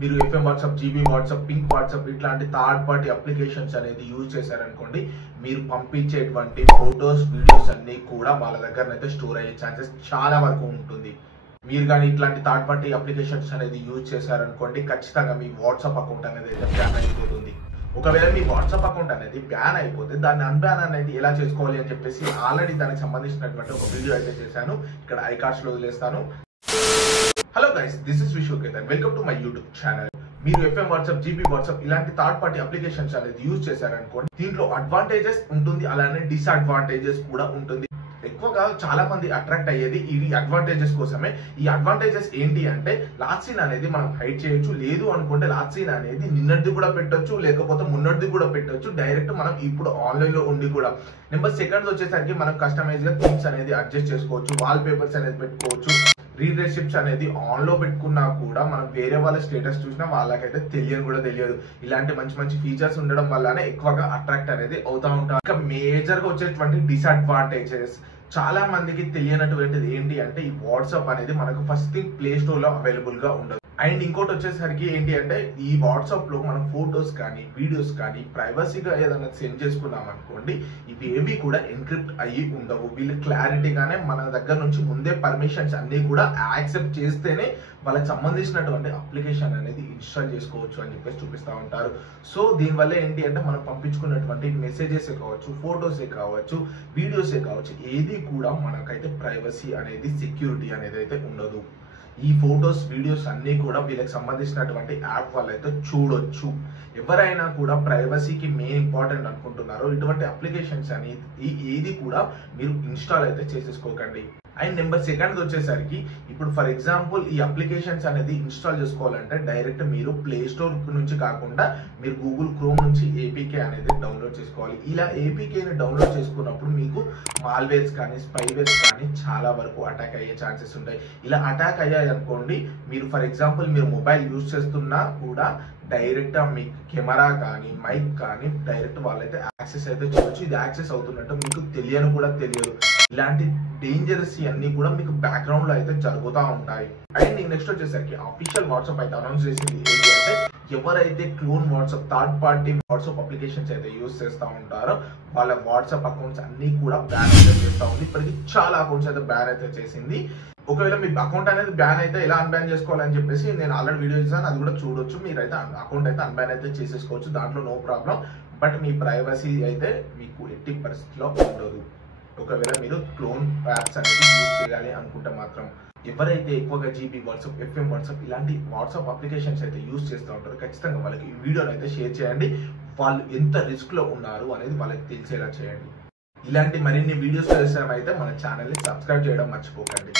మీరు FM WhatsApp, GB WhatsApp, pink WhatsApp ఇట్లాంటి third party applications అనేది యూజ్ చేశారనుకోండి, మీరు పంపించేటువంటి ఫొటోస్, వీడియోస్ అన్ని కూడా వాళ్ళ దగ్గర స్టోర్ అయ్యే ఛాన్సెస్ చాలా వరకు ఉంటుంది. మీరు కానీ ఇట్లాంటి థర్డ్ పార్టీ అప్లికేషన్స్ అనేది యూజ్ చేశారనుకోండి, ఖచ్చితంగా మీ వాట్సాప్ అకౌంట్ అనేది బ్యాన్ అయిపోతుంది. ఒకవేళ మీ వాట్సాప్ అకౌంట్ అనేది బ్యాన్ అయిపోతే దాన్ని అన్బ్యాన్ అనేది ఎలా చేసుకోవాలి అని చెప్పేసి ఆల్రెడీ దానికి సంబంధించినటువంటి ఒక వీడియో అయితే చేశాను. ఇక్కడ ఐ కార్డ్స్ లో వదిలేస్తాను. Hello guys, this is Vishwaketan. Welcome to my YouTube channel. మీరు ఎఫ్ఎం వాట్సాప్, జీబీ వాట్సాప్ ఇలాంటి థర్డ్ పార్టీ అప్లికేషన్స్ అనేది యూజ్ చేశారనుకోండి, దీంట్లో అడ్వాంటేజెస్ ఉంటుంది, అలానే డిసడ్వాంటేజెస్ కూడా ఉంటుంది. ఎక్కువగా చాలా మంది అట్రాక్ట్ అయ్యేది ఈ అడ్వాంటేజెస్ కోసమే. ఈ అడ్వాంటేజెస్ ఏంటి అంటే, లాస్ట్ సీన్ అనేది మనం హైడ్ చేయొచ్చు, లేదు అనుకుంటే లాస్ట్ సీన్ అనేది నిన్నటిది కూడా పెట్టొచ్చు, లేకపోతే మొన్నటిది కూడా పెట్టొచ్చు. డైరెక్ట్ మనం ఇప్పుడు ఆన్లైన్ లో ఉండి కూడా. నెంబర్ సెకండ్ వచ్చేసరికి మనం కస్టమైజ్ గా థీమ్స్ అనేది అడ్జస్ట్ చేసుకోవచ్చు, వాల్ పేపర్స్ అనేది పెట్టుకోవచ్చు. రీడ్ రెసిప్ట్స్ అనేది ఆన్ లో పెట్టుకున్నా కూడా మనం వేరే వాళ్ళ స్టేటస్ చూసినా వాళ్ళకైతే తెలియదు. ఇలాంటి మంచి మంచి ఫీచర్స్ ఉండడం వల్లనే ఎక్కువగా అట్రాక్ట్ అనేది అవుతా ఉంటారు. ఇంకా మేజర్ గా వచ్చేటువంటి డిసడ్వాంటేజెస్, చాలా మందికి తెలియనటువంటిది ఏంటి అంటే, ఈ వాట్సాప్ అనేది మనకు ఫస్ట్ థింగ్ ప్లే స్టోర్ లో అవైలబుల్ గా ఉండదు. అండ్ ఇంకోటి వచ్చేసరికి ఏంటి అంటే, ఈ వాట్సాప్ లో మనం ఫొటోస్ కానీ వీడియోస్ కానీ ప్రైవసీగా ఏదైనా సెండ్ చేసుకున్నాం అనుకోండి, ఇవి ఏవి కూడా ఎన్క్రిప్ట్ అయ్యి ఉండవు. వీళ్ళు క్లారిటీగానే మన దగ్గర నుంచి ముందే పర్మిషన్స్ అన్ని కూడా యాక్సెప్ట్ చేస్తేనే వాళ్ళకి సంబంధించినటువంటి అప్లికేషన్ అనేది ఇన్స్టాల్ చేసుకోవచ్చు అని చెప్పేసి చూపిస్తూ ఉంటారు. సో దీనివల్ల ఏంటి అంటే, మనం పంపించుకున్నటువంటి మెసేజెస్ కావచ్చు, ఫొటోసే కావచ్చు, వీడియోసే కావచ్చు, ఏది కూడా మనకైతే ప్రైవసీ అనేది, సెక్యూరిటీ అనేది అయితే ఉండదు. ఈ ఫొటోస్, వీడియోస్ అన్ని కూడా వీళ్ళకి సంబంధించినటువంటి యాప్ వల్ల అయితే చూడొచ్చు. ఎవరైనా కూడా ప్రైవసీకి మెయిన్ ఇంపార్టెంట్ అనుకుంటున్నారో, ఇటువంటి అప్లికేషన్స్ అనేది ఏది కూడా మీరు ఇన్స్టాల్ అయితే చేసేసుకోకండి. అండ్ నెంబర్ సెకండ్ వచ్చేసరికి, ఇప్పుడు ఫర్ ఎగ్జాంపుల్ ఈ అప్లికేషన్స్ అనేది ఇన్స్టాల్ చేసుకోవాలంటే డైరెక్ట్ మీరు ప్లే స్టోర్ నుంచి కాకుండా మీరు గూగుల్ క్రోమ్ నుంచి ఏపీకే అనేది డౌన్లోడ్ చేసుకోవాలి. ఇలా ఏపీకేని డౌన్లోడ్ చేసుకున్నప్పుడు మీకు మాల్వేర్స్ కానీ, స్పైవేర్స్ కానీ చాలా వరకు అటాక్ అయ్యే ఛాన్సెస్ ఉంటాయి. ఇలా అటాక్ అయ్యాయి అనుకోండి, మీరు ఫర్ ఎగ్జాంపుల్ మీరు మొబైల్ యూజ్ చేస్తున్నా కూడా డైరెక్ట్ మీ కెమెరా కానీ, మైక్ కానీ డైరెక్ట్ వాళ్ళైతే యాక్సెస్ అయితే చేయొచ్చు. ఇది యాక్సెస్ అవుతున్నట్టు మీకు తెలియదు. ఇలాంటి డేంజరస్ అన్ని కూడా మీకు బ్యాక్గ్రౌండ్ లో అయితే జరుగుతూ ఉంటాయి. అండ్ నెక్స్ట్ వచ్చేసరికి అఫీషియల్ వాట్సాప్ అయితే అనౌన్స్ చేసింది ఏంటి అంటే, ఎవరైతే clone WhatsApp, third party WhatsApp applications అయితే యూజ్ చేస్తూ ఉంటారో వాళ్ళ వాట్సాప్ అకౌంట్స్ అన్ని కూడా బ్యాన్ అయితే చేస్తూ ఉంది. ఇప్పటికీ చాలా అకౌంట్స్ అయితే బ్యాన్ అయితే చేసింది. ఒకవేళ మీ అకౌంట్ అనేది బ్యాన్ అయితే ఎలా అన్బ్యాన్ చేసుకోవాలని చెప్పేసి నేను ఆల్రెడీ వీడియో చేశాను, అది కూడా చూడొచ్చు. మీరైతే అకౌంట్ అయితే అన్బ్యాన్ అయితే చేసేసుకోవచ్చు, దాంట్లో నో ప్రాబ్లం. బట్ మీ ప్రైవసీ అయితే మీకు ఎట్టి పరిస్థితిలో ఉండదు. ఒకవేళ మీరు క్లోన్ యాప్స్ అనేది యూజ్ చేయాలి అనుకుంటే మాత్రం. ఎవరైతే ఎక్కువగా జీబీ వాట్సాప్, ఎఫ్ఎం వాట్సాప్ ఇలాంటి వాట్సాప్ అప్లికేషన్స్ అయితే యూజ్ చేస్తూ ఉంటారో, ఖచ్చితంగా వాళ్ళకి ఈ వీడియోని అయితే షేర్ చేయండి. వాళ్ళు ఎంత రిస్క్ లో ఉన్నారు అనేది వాళ్ళకి తెలిసేలా చేయండి. ఇలాంటి మరిన్ని వీడియోస్ కోసం అయితే మన ఛానల్ని సబ్స్క్రైబ్ చేయడం మర్చిపోకండి.